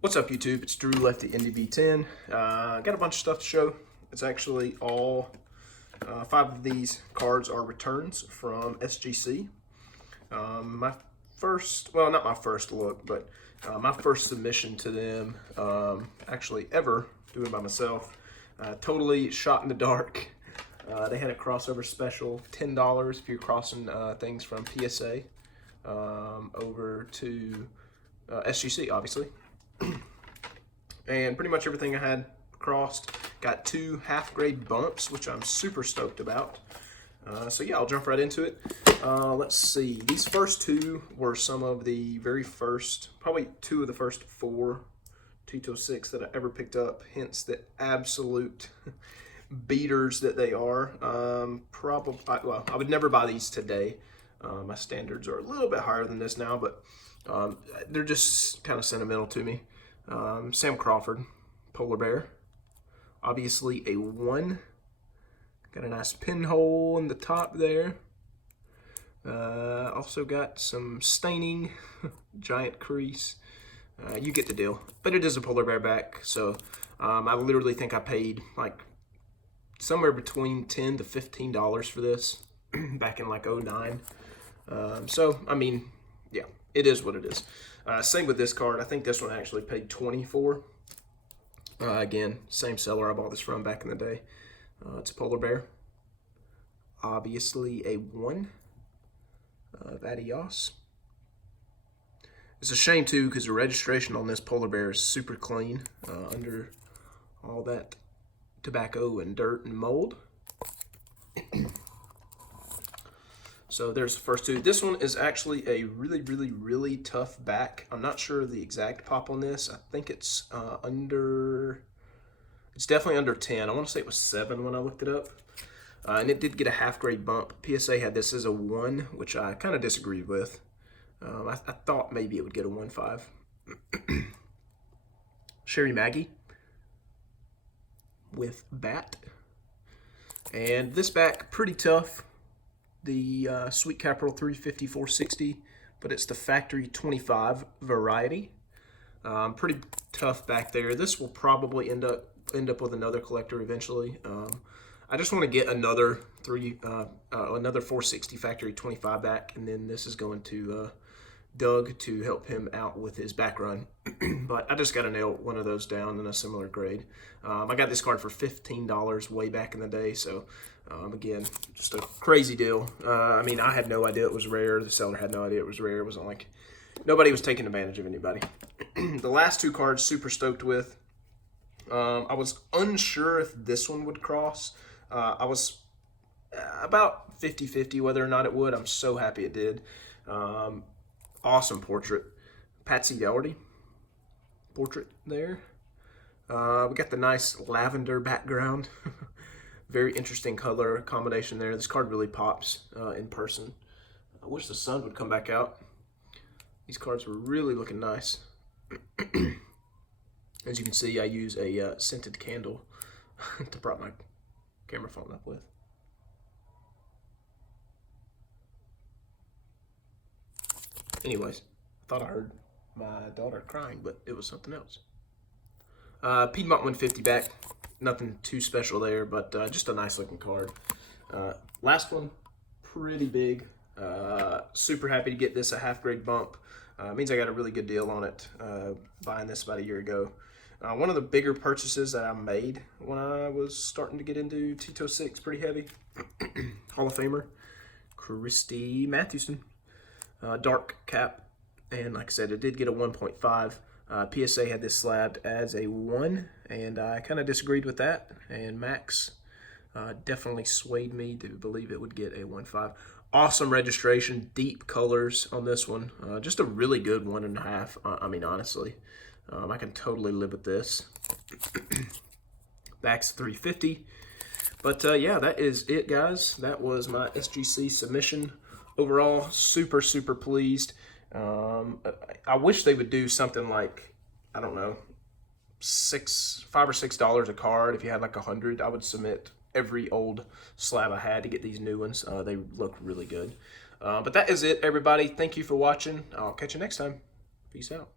What's up, YouTube? It's Drew Lefty NDV10. Got a bunch of stuff to show. It's actually all 5 of these cards are returns from SGC. My first, well, not my first look, but my first submission to them, actually ever doing it by myself. Totally shot in the dark. They had a crossover special, $10 if you're crossing things from PSA over to SGC, obviously. And pretty much everything I had crossed. Got 2 half-grade bumps, which I'm super stoked about. So yeah, I'll jump right into it. Let's see. These first 2 were some of the very first, probably 2 of the first 4 T206 that I ever picked up. Hence the absolute beaters that they are. Probably, well, I would never buy these today. My standards are a little bit higher than this now, but they're just kind of sentimental to me. Sam Crawford, polar bear. Obviously a 1. Got a nice pinhole in the top there. Also got some staining, giant crease. You get the deal. But it is a polar bear back, so I literally think I paid like somewhere between $10 to $15 for this back in like 09. So, I mean, yeah, it is what it is. Same with this card. I think this one actually paid $20 for. Again, same seller I bought this from back in the day. It's a polar bear. Obviously a 1. Adios. It's a shame too because the registration on this polar bear is super clean under all that tobacco and dirt and mold. So there's the first 2. This one is actually a really tough back. I'm not sure the exact pop on this. I think it's it's definitely under 10. I want to say it was 7 when I looked it up. And it did get a half-grade bump. PSA had this as a 1, which I kind of disagreed with. I thought maybe it would get a 1.5. Sherry Maggie with bat. And this back, pretty tough. The Sweet Capital 350 460, but it's the factory 25 variety. Pretty tough back there. This will probably end up with another collector eventually. I just want to get another 460 factory 25 back, and then this is going to Doug to help him out with his back run. But I just got to nail one of those down in a similar grade. I got this card for $15 way back in the day, so again, just a crazy deal. I mean, I had no idea it was rare. The seller had no idea it was rare. It wasn't like nobody was taking advantage of anybody. The last 2 cards, super stoked with. I was unsure if this one would cross. I was about 50-50 whether or not it would. I'm so happy it did. Awesome portrait. Patsy Dougherty portrait there. We got the nice lavender background. Very interesting color combination there. This card really pops in person. I wish the sun would come back out. These cards were really looking nice. As you can see, I use a scented candle to prop my camera phone up with. Anyways, I thought I heard my daughter crying, but it was something else. Piedmont 150 back. Nothing too special there, but just a nice looking card. Last one, pretty big. Super happy to get this a half-grade bump. Means I got a really good deal on it, buying this about a year ago. One of the bigger purchases that I made when I was starting to get into T206 pretty heavy. Hall of Famer, Christy Mathewson. Dark cap, and like I said, it did get a 1.5. PSA had this slabbed as a 1, and I kind of disagreed with that, and Max definitely swayed me to believe it would get a 1.5. Awesome registration, deep colors on this one. Just a really good 1.5. I mean, honestly, I can totally live with this. Back's 350. But yeah, that is it, guys. That was my SGC submission. Overall, super pleased. I wish they would do something like, I don't know, $5 or $6 a card. If you had like 100, I would submit every old slab I had to get these new ones. They look really good. But that is it, everybody. Thank you for watching. I'll catch you next time. Peace out.